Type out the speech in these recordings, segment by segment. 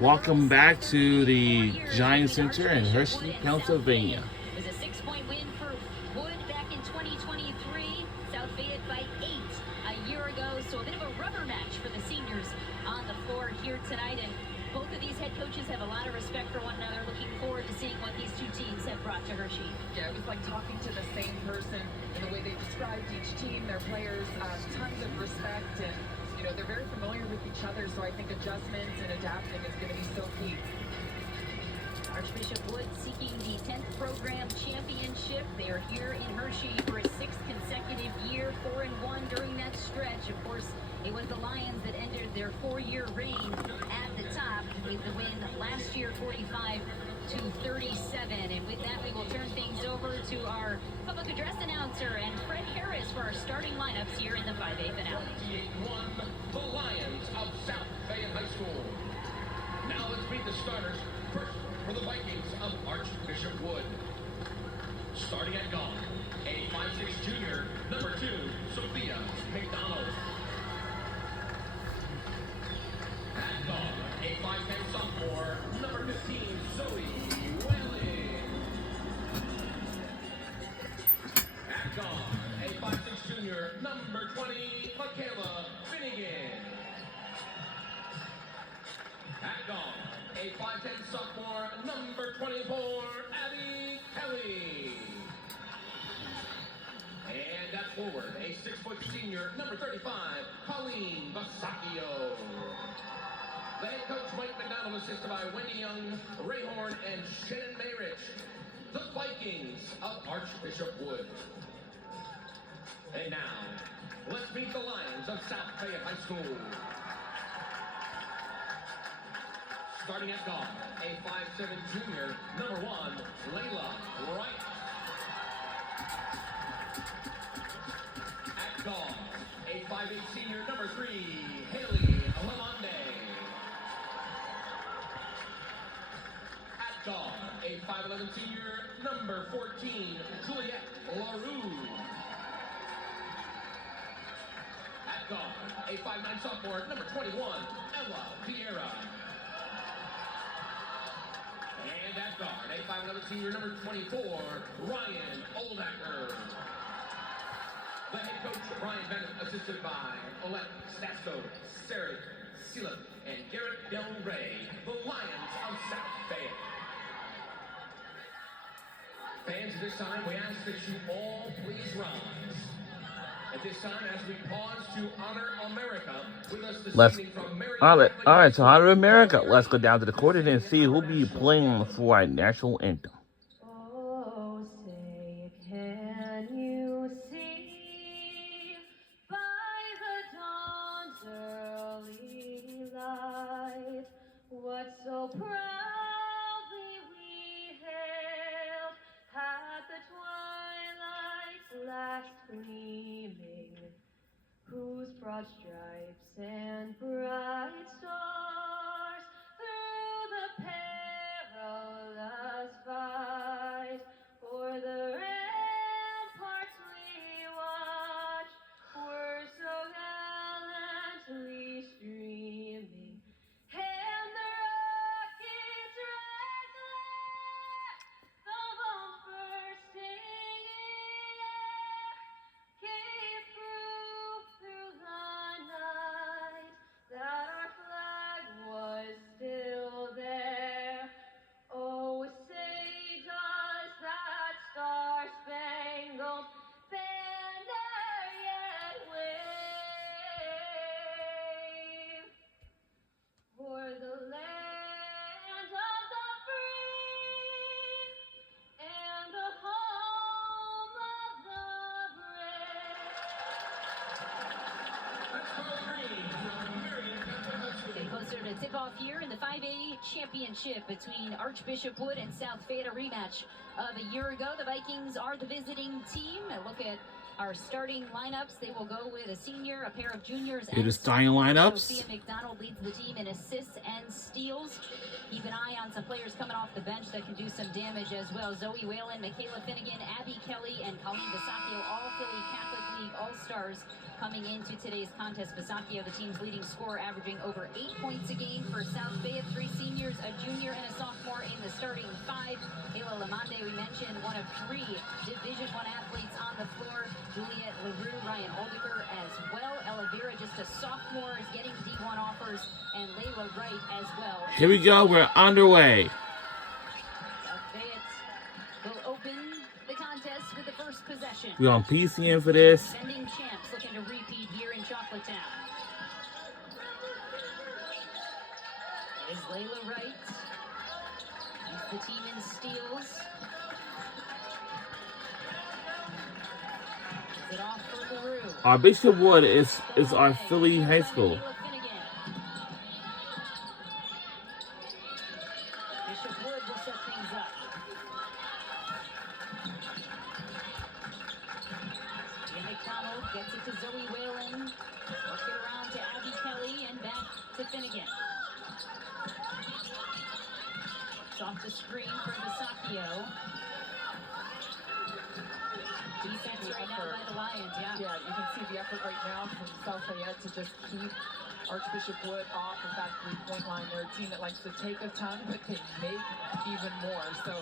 Welcome back to the Giant Center in Hershey, Pennsylvania. It was a 6-point win for Wood back in 2023. South Fayette by 8 a year ago. So a bit of a rubber match for the seniors on the floor here tonight. And both of these head coaches have a lot of respect for one another. Looking forward to seeing what these two teams have brought to Hershey. Yeah, it was like talking to the same person in the way they described each team, their players, tons of respect, and they're very familiar with each other. So I think adjustments and adapting is going to be so key. Archbishop Wood seeking the 10th program championship. They are here in Hershey for a 6th consecutive year, 4-1 during that stretch. Of course, it was the Lions that ended their 4-year reign at the top with the win last year, 45-37. And with that, we will turn things over to our public address announcer and Fred Harris for our starting lineups here in the 5A finale. 28-1, the Lions of South Fayette High School. Now let's meet the starters. First, for the Vikings of Archbishop Wood. Starting at guard, a 5'6" junior, number 2, Sophia McDonald. At guard, a 5'10" sophomore, number 15, Zoe Whalen. At guard, a 5'6" junior, number 20, Michaela Finnegan. At guard, a 5'10" sophomore, number 24, Abby Kelly. And at forward, a 6' senior, number 35, Colleen Basacchio. The head coach, Mike McDonald, assisted by Wendy Young, Ray Horn, and Shannon Mayrich. The Vikings of Archbishop Wood. And now, let's meet the Lions of South Fayette High School. Starting at guard, a 5'7" junior, number 1, Layla Wright. At guard, a 5'8" senior, number 3, Haley Lamonde. At guard, a 5'11" senior, number 14, Juliette LaRue. At guard, a 5'9" sophomore, number 21, Ella Vieira. And at guard, a 5'11" senior, number 24, Ryan Oldacker. The head coach, Brian Bennett, assisted by Olette Stasto, Sarah Seelan, and Garrett Del Rey, the Lions of South Fayette. Fans, at this time, we ask that you all please rise. At this time, as we pause to honor America, with us this evening from Marion All right, so honor America. Let's go down to the court and see who'll be playing for our national anthem. Oh, say, can you see by the dawn's early light what so proudly we hailed at the twilight's last gleaming, whose broad stripes and bright stars through the perilous fight for the ramparts we watched were so gallantly streaming, and the rocket's red glare, the bombs bursting in air, gave proof through the night that our flag was still there. Oh, say does that star-spangled banner yet wave for the land of the free and the home of the brave? Let's go green from Marion Catholic High School. Getting closer to tip-off here in the 5A championship between Archbishop Wood and South Fayette, a rematch of a year ago. The Vikings are the visiting team. A look at Our starting lineups, they will go with a senior, a pair of juniors, Here are the and starting lineups. Sophia McDonald leads the team in assists and steals. Keep an eye on some players coming off the bench that can do some damage as well. Zoe Whalen, Michaela Finnegan, Abby Kelly, and Colleen Basacchio, all Philly Catholic League All-Stars coming into today's contest. Basacchio, the team's leading scorer, averaging over 8 points a game for South Bay. 3 seniors, a junior, and a sophomore in the starting 5. Ayla Lamande, we mentioned, one of 3 Division I athletes on the floor. Juliet LaRue, Ryan Oldiger as well. Ella Vera, just a sophomore, is getting D1 offers, and Layla Wright as well. Here we go. We're underway. South Fayette will open the contest with the first possession. We're on PCN for this. Defending champs looking to repeat here in Chocolatetown. It is Layla Wright. Leads the team in steals. Is it off for LaRue? Our Bishop Wood is our Philly high school. Bishop Wood will set things up. Ian McDonald gets it to Zoe Whalen. Work it around to Abby Kelly and back to Finnegan. It's off the screen for Basacchio. Defense right now by the Lions, yeah. Yeah, you can see the effort right now from South Fayette to just keep Archbishop Wood off of that three-point line. They're a team that likes to take a ton, but they make even more. So,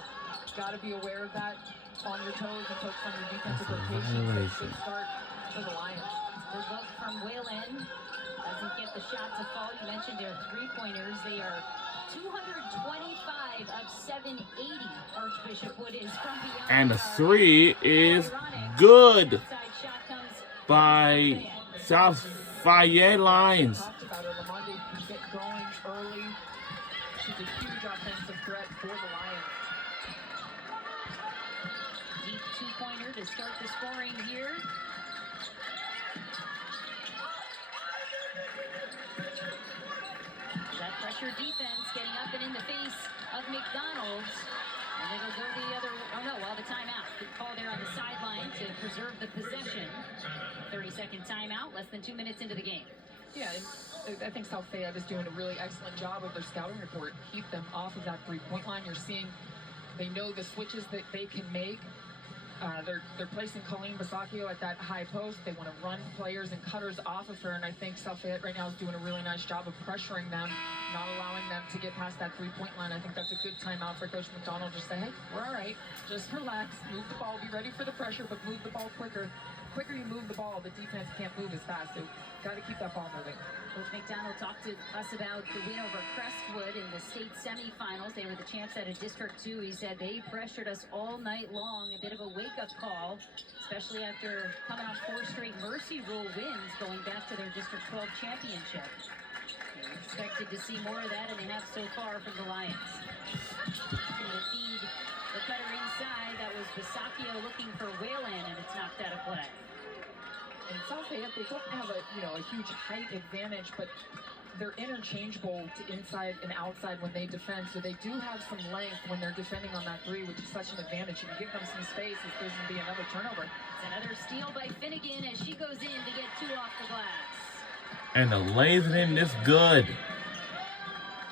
got to be aware of that. On your toes and focus on your defensive rotation. So it's a good start for the Lions. Good look from Whalen. Doesn't get the shot to fall. You mentioned their three-pointers. They are 225 of 780. Archbishop Wood is from beyond. And the 3 is good Inside shot comes by South Fayette Lions. Talked about her. Lamande can get going early. She's a huge offensive threat for the Lions. Deep two-pointer to start the scoring here. That pressure defense getting up and in the face of McDonald's. And it'll go the other, oh no, well, the timeout. Good call there on the sideline to preserve the possession. 30-second timeout, less than 2 minutes into the game. Yeah, and I think South Fayette is doing a really excellent job of their scouting report. Keep them off of that three-point line. You're seeing they know the switches that they can make. They're placing Colleen Basacchio at that high post. They want to run players and cutters off of her, and I think South Fayette right now is doing a really nice job of pressuring them, not allowing them to get past that three-point line. I think that's a good timeout for Coach McDonald. Just say, hey, we're all right. Just relax, move the ball, be ready for the pressure, but move the ball quicker. The quicker you move the ball, the defense can't move as fast. So got to keep that ball moving. Coach McDonald talked to us about the win over Crestwood in the state semifinals. They were the champs out of District 2. He said they pressured us all night long. A bit of a wake-up call, especially after coming off 4 straight Mercy Rule wins going back to their District 12 championship. They expected to see more of that, and they have so far from the Lions. To feed the cutter inside, that was Basacchio looking for Whalen, and it's knocked out of play. And South Fayette, they don't have a huge height advantage, but they're interchangeable to inside and outside when they defend. So they do have some length when they're defending on that 3, which is such an advantage. If you give them some space, there's going to be another turnover. It's another steal by Finnegan as she goes in to get 2 off the glass. And the lays it in this good.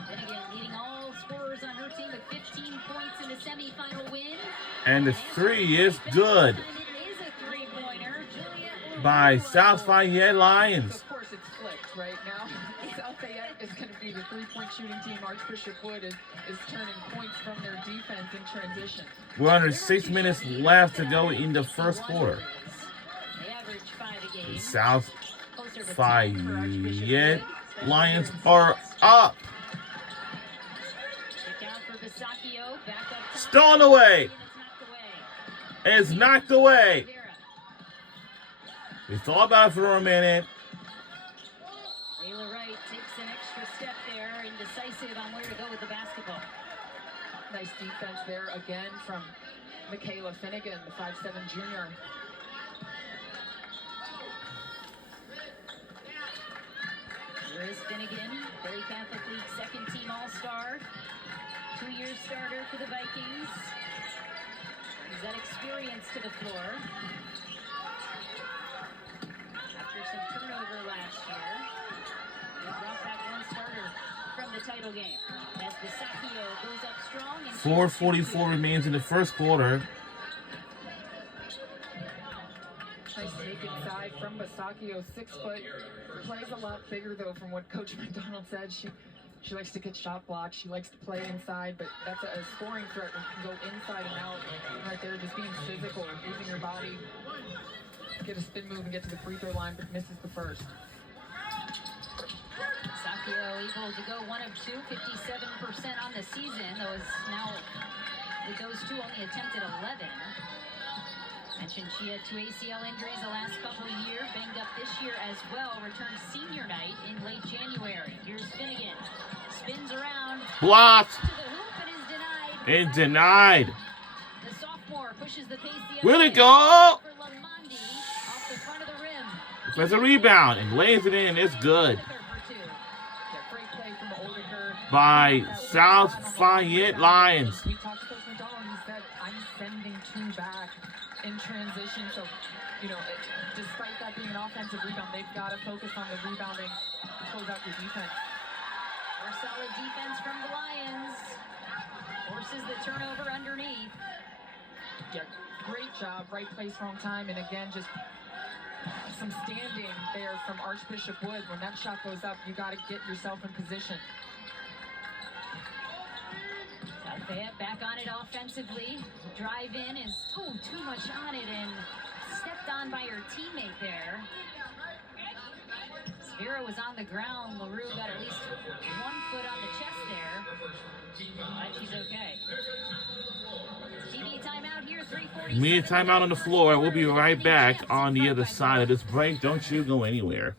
Finnegan leading all scorers on her team with 15 points in the semifinal win. And the 3 is good It is a three-pointer. Juliet by South Fayette So Lions. of course it's flipped right now. South Fayette is going to be the three-point shooting team. Archbishop Wood is turning points from their defense in transition. We're under 6 minutes left to go in the first quarter. They average 5 a game. South Closer to 10 for Fayette Archbishop Wood. Lions are up. Kick out for Basacchio. Back up top. Stolen away. And it's knocked away. It's knocked away. Vera. We thought about it for a minute. Layla Wright takes an extra step there, indecisive on where to go with the basketball. Nice defense there again from Michaela Finnegan, the 5'7" junior. Here is Finnegan, Philly Catholic League second-team All-Star, 2-year starter for the Vikings. Brings that experience to the floor. after some turnover last year. They brought back one starter from the title game. As Basacchio goes up strong. And 4:44 remains in the first quarter. Nice take inside from Basacchio, 6 foot. Plays a lot bigger though, from what Coach McDonald said. She likes to get shot blocked. She likes to play inside, but that's a scoring threat when you can go inside and out. Right there, just being physical, using your body. Get a spin move and get to the free throw line, but misses the first. Basacchio able to go 1 of 2, 57% on the season. Though is now with those two only attempted 11. Mentioned she had 2 ACL injuries the last couple of years, banged up this year as well. Returned senior night in late January. Here's Finnegan, spins around, Blocked to the hoop and is denied. and denied. The sophomore pushes the pace the Will other it way. go? For Lamondi, off the front of the rim. There's a rebound and lays it in. It's good. Whitaker for 2. Yeah, great play from Oldeker. By South Fayette Lions. We talked to Coach McDonald. He said, I'm sending 2 back in transition. So, despite that being an offensive rebound, they've got to focus on the rebounding to close out your defense. More solid defense from the Lions. Forces the turnover underneath. Yeah, great job. Right place, wrong time. And again, just some standing there from Archbishop Wood. When that shot goes up, you got to get yourself in position. South Fayette back on it offensively. Drive in is too much on it and stepped on by her teammate there. Spira was on the ground. LaRue got at least 1 foot on the chest there. But she's okay. TV timeout here, 3:40. Immediate timeout on the floor. We'll be right back on the other side of this break. Don't you go anywhere.